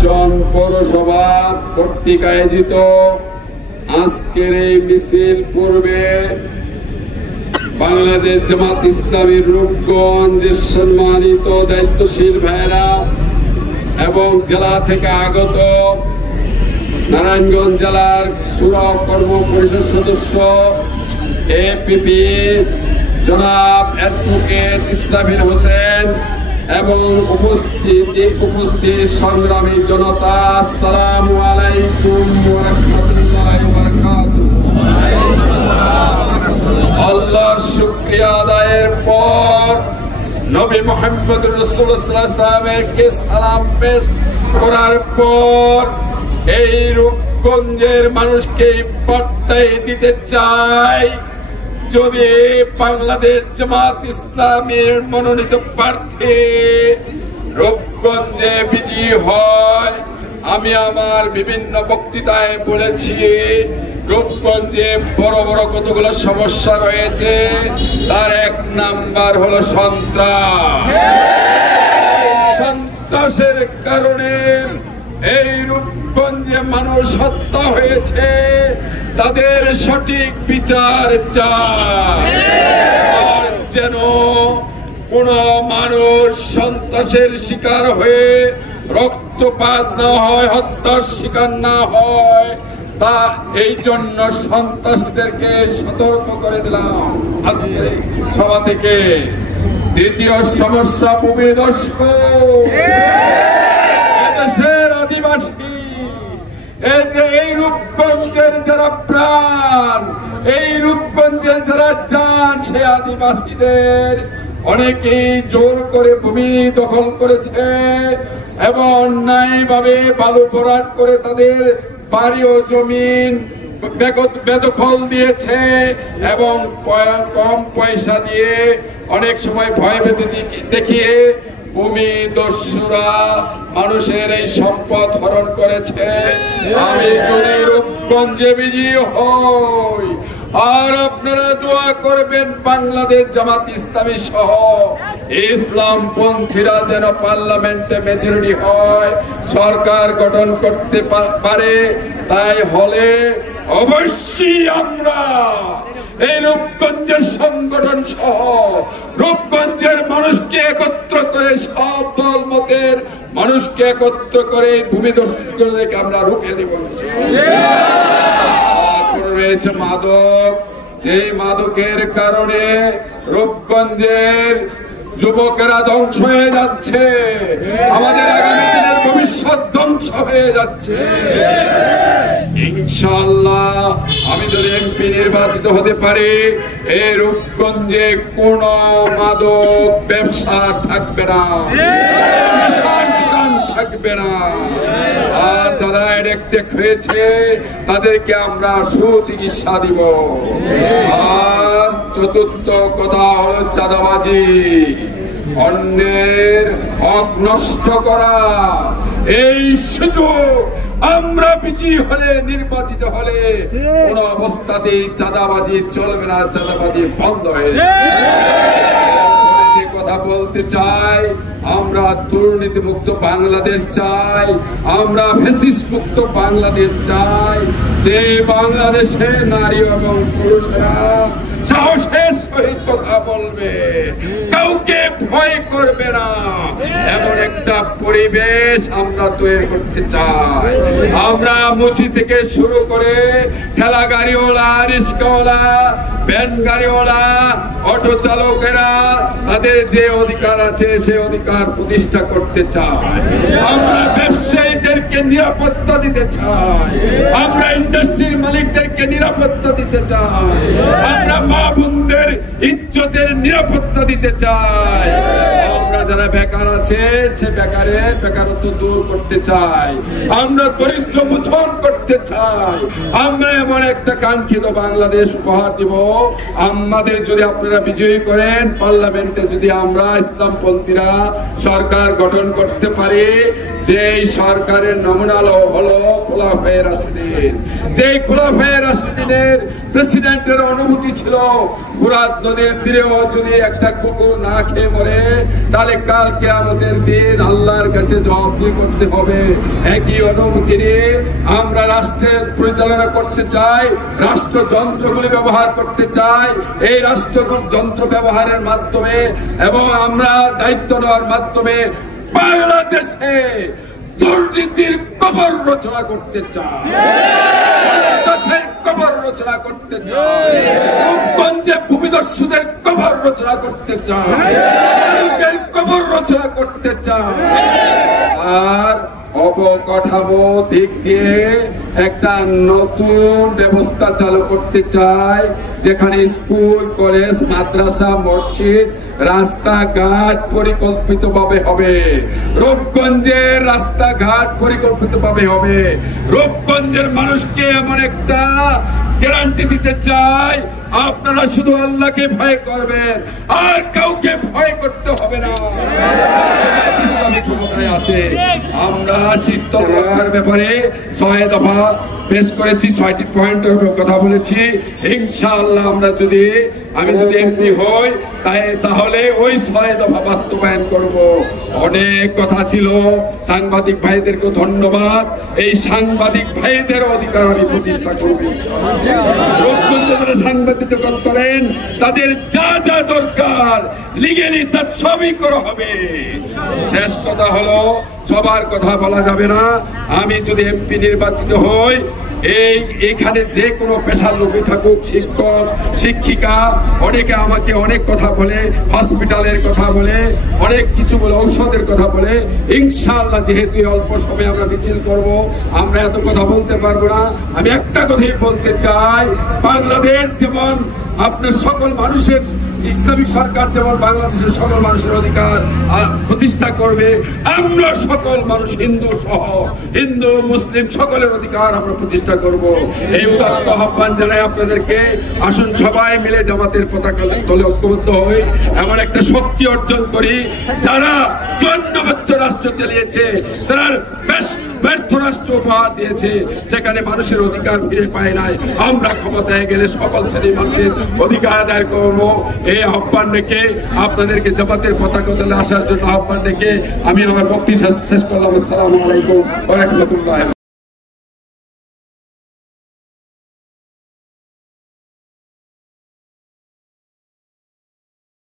শিবচর পৌরসভা কর্তৃক আয়োজিত আজকের এই মিছিল পূর্বে বাংলাদেশ জামাত ইসলামীর রূপগঞ্জের সম্মানিত দায়িত্বশীল ভাইরা এবং জেলা থেকে আগত নারায়ণগঞ্জ জেলার সুরা কর্ম পরিষদ সদস্য এপিপি জনাব অ্যাডভোকেট ইসলামিল হোসেন এবং উপস্থিত সংগ্রামী জনতা, আসসালামু আলাইকুম ওয়া রাহমাতুল্লাহি ওয়া বারাকাতুহু। আল্লাহর শুকরিয়া আদায়ের পর নবী মুহাম্মদ রাসূলুল্লাহ সাল্লাল্লাহু আলাইহি ওয়াসাল্লামকে সালাম পেশ করার পর এই রূপগঞ্জের মানুষকে বার্তাই দিতে চাই, যদি বাংলাদেশ জামাত ইসলামীর মনোনীত প্রার্থী রূপগঞ্জে বিজয়ী হয়, আমি আমার বিভিন্ন বক্তৃতায় বলেছি রূপগঞ্জে বড় বড় কতগুলো সমস্যা রয়েছে। তার এক নাম্বার হলো সন্ত্রাসের কারণে এই রূপগঞ্জে মানুষ হত্যা হয়েছে, তাদের সঠিক বিচার চায়। আর যেন কোন মানুষ সন্ত্রাসের শিকার হয়ে রক্তপাত না হয়, হত্যার শিকার না হয়, তা এই জন্য সন্ত্রাসীদেরকে সতর্ক করে দিলাম আজকে সভা থেকে। দ্বিতীয় সমস্যা ভূমিদস্যু, দেশের আদিবাসী, এই রূপগঞ্জের যারা প্রাণ, এই রূপগঞ্জের যারা চান, সে আদিবাসীদের অনেকেই জোর করে ভূমি দখল করেছে এবং অন্যায়ভাবে বালু ভরাট করে তাদের বাড়ি ও জমিন বেদখল দিয়েছে এবং কম পয়সা দিয়ে অনেক সময় ভয়ভীতি দেখিয়ে ভূমিদস্যুরা মানুষের এই সম্পদ হরণ করেছে। আমি যদি রূপগঞ্জে বিজয়ী হই, আর আপনারা দোয়া করবেন বাংলাদেশ জামাত ইসলামী সহ ইসলামপন্থীরা যেন পার্লামেন্টে মেজরিটি হয়, সরকার গঠন করতে পারে। তাই হলে অবশ্যই আমরা এই রূপগঞ্জের সংগঠন সহ রূপগঞ্জের মানুষকে একত্র করে, সব দল মতের মানুষকে একত্র করে ভূমিদস্যুদেরকে আমরা রুখে দেব। রয়েছে মাদক, যেই মাদকের কারণে রূপগঞ্জের যুবকেরা ধ্বংস হয়ে যাচ্ছে, আমাদের আগামী দিনের ভবিষ্যৎ ধ্বংস হয়ে যাচ্ছে। ইনশাআল্লাহ আমি যদি এমপি নির্বাচিত হতে পারি, এই রূপগঞ্জে কোন মাদক ব্যবসা থাকবে না, থাকবে না। আর যারা অ্যাডিক্টেড হয়েছে তাদেরকে আমরা সুচিকিৎসা দিব। আর চতুর্থ কথা হলো চাঁদাবাজি, অন্যের হক নষ্ট করা। এই সুযোগ আমরা বিজয়ী হলে, নির্বাচিত হলে কোন অবস্থাতেই চাঁদাবাজি চলবে না, চাঁদাবাজি বন্ধ হয়ে যাবে। যে কথা বলতে চাই, আমরা দুর্নীতি মুক্ত বাংলাদেশ চাই, আমরা ফ্যাসিস্ট মুক্ত বাংলাদেশ চাই, যে বাংলাদেশে নারী এবং পুরুষরা সাহসের সহিত কথা বলবে, কাউকে ভয় করবে না, এমন একটা পরিবেশ আমরা তৈরি করতে চাই। আমরা মুচি থেকে শুরু করে ঠেলা গাড়িওয়ালা, রিক্সাওয়ালা, ভ্যান গাড়িওয়ালা, অটো চালকেরা, তাদের যে অধিকার আছে সে অধিকার প্রতিষ্ঠা করতে চাই। আমরা ব্যবসায়ীদেরকে নিরাপত্তা দিতে চাই, আমরা ইন্ডাস্ট্রির মালিকদেরকে নিরাপত্তা দিতে চাই, আমরা মা বোনদের ইজ্জতের নিরাপত্তা দিতে চাই। আমরা যারা বেকার আছে সে বেকারত্ব দূর করতে চাই, আমরা দরিদ্র মোচন করতে চাই। আমরা এমন একটা কাঙ্ক্ষিত বাংলাদেশ উপহার দিব। আমাদের যদি আপনারা বিজয়ী করেন, পার্লামেন্টে যদি আমরা ইসলামপন্থীরা সরকার গঠন করতে পারি, যে সরকারের নমুনা হলো খোলাফায়ে রাশিদিন। যে খোলাফায়ে রাশিদিনের প্রেসিডেন্টের অনুমতি ছিল ফোরাত নদীর তীরেও যদি একটা কুকুর না খেয়ে মরে, তাহলে কাল কিয়ামতের দিন আল্লাহর কাছে জবাবদিহি করতে হবে। একই অনুমতি নিয়ে আমরা রাষ্ট্রের পরিচালনা করতে চাই, রাষ্ট্রযন্ত্রগুলি ব্যবহার করতে চাই। এই রাষ্ট্রযন্ত্র ব্যবহারের মাধ্যমে এবং আমরা দায়িত্ব নেওয়ার মাধ্যমে বাংলাদেশে দুর্নীতির কবর রচনা করতে চাই, কবর রচনা করতে চাই, রূপগঞ্জে ভূমিদস্যুদের কবর রচনা করতে চাই, কবর রচনা করতে চাই। আর অবকাঠামো দিক দিয়ে একটা নতুন ব্যবস্থা চালু করতে চাই, যেখানে স্কুল, কলেজ, মাদ্রাসা, মসজিদ, রাস্তাঘাট পরিকল্পিতভাবে হবে। রূপগঞ্জের রাস্তাঘাট পরিকল্পিতভাবে হবে। রূপগঞ্জের মানুষকে এমন একটা গ্যারান্টি দিতে চাই, আপনারা শুধু আল্লাহকে ভয় করবেন, আর কাউকে ভয় করতে হবে না। আমরা শীতল রক্ষার ব্যাপারে 6 দফা পেশ করেছি, 6টি পয়েন্টের কথা বলেছি। ইনশাআল্লাহ আমি যদি এমপি হই তাহলে ওই 6 দফা বাস্তবায়ন করব। অনেক কথা ছিল, সাংবাদিক ভাইদেরকে ধন্যবাদ। এই সাংবাদিক ভাইদের অধিকার আমি প্রতিষ্ঠা করব। যারা সাংবাদিকতা করেন তাদের যা যা দরকার লিগেলি তার সবই করা হবে। শেষ কথা হলো, সবার কথা বলা যাবে না। আমি যদি এমপি নির্বাচিত হই, এইখানে যে কোনো পেশার লোকই থাকুক, শিক্ষক, শিক্ষিকা, অনেকে আমাকে অনেক কথা বলে, হসপিটালের কথা বলে, অনেক কিছু বলে, ঔষধের কথা বলে। ইনশাআল্লাহ যেহেতু অল্প সময় আমরা মিছিল করব, আমরা এত কথা বলতে পারবো না। আমি একটা কথাই বলতে চাই, বাংলাদেশ যেমন আপনার সকল মানুষের, ইসলামিক সরকার যেমন বাংলাদেশের সকল মানুষের অধিকার প্রতিষ্ঠা করবে, আমরা সকল মানুষ, হিন্দু সহ, হিন্দু মুসলিম সকলের অধিকার আমরা প্রতিষ্ঠা করব। এই উদাত্ত আহ্বান জানাই আপনাদেরকে। আসুন সবাই মিলে জামাতের পতাকা তলে ঐক্যবদ্ধ হই, এমন একটা শক্তি অর্জন করি। যারা 54 বছর রাষ্ট্র চালিয়েছে, তারা ব্যর্থ রাষ্ট্র উপহার দিয়েছে, সেখানে মানুষের অধিকার ফিরে পায় নাই। আমরা ক্ষমতায় গেলে সকল শ্রেণীর মানুষের অধিকার আদায় করবো। এই আহ্বান রেখে আপনাদেরকে জামাতের পতাকা তলে আসার জন্য আহ্বান রেখে আমি আমার বক্তব্য শেষ করলাম। আসসালামু আলাইকুম ওয়া রাহমাতুল্লাহ।